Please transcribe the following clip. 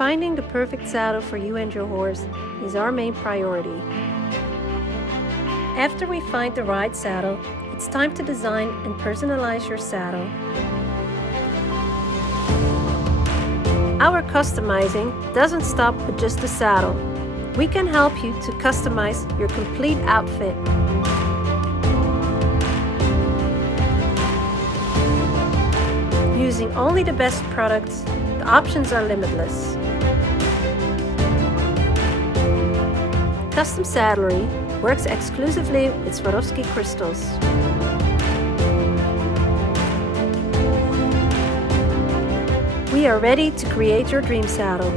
Finding the perfect saddle for you and your horse is our main priority. After we find the right saddle, it's time to design and personalize your saddle. Our customizing doesn't stop with just the saddle. We can help you to customize your complete outfit. Using only the best products, the options are limitless. Custom Saddlery works exclusively with Swarovski crystals. We are ready to create your dream saddle.